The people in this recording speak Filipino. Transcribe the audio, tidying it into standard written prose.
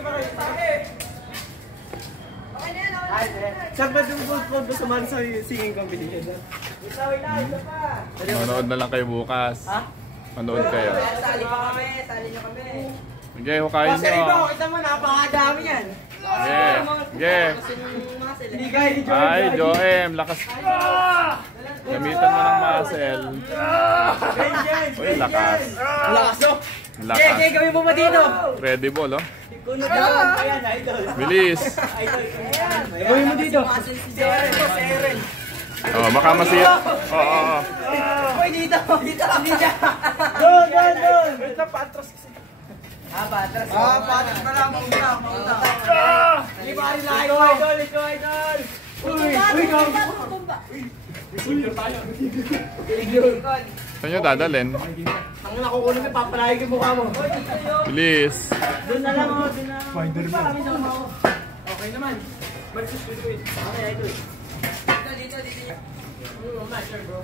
Okay na yan, okay na yan. Saan ba yung sumali sa singing competition? Manood na lang kayo bukas. Ha? Manood kayo. Sali pa kami, sali nyo kami. Okay, hukayin Kasi iba, nyo. kita mo, napakadami yan. Okay. Okay. Hindi kaya ni Joem. Ay, Joem, lakas. Gamitan mo ng muscle. Uy, lakas. Lakas, no? Lakas. Okay, gawin mo dito. Credible, oh. Kunod naman. Ayan, idol. Bilis. Gawin mo dito. Si Eren. Oh, baka masira. Oo. Uy, dito. Dito. Doon. Wait lang, patros kasi. Patros. Patros pa lang. Mauna. Hindi pa rin lang. Idol. Uy, Saan nyo dadalhin? ang nakukunin ko, papalayag yung mukha mo. Bilis. Doon na lang, doon na. Finder mo. Okay naman. Okay, idol. Dito. I'm not sure, bro.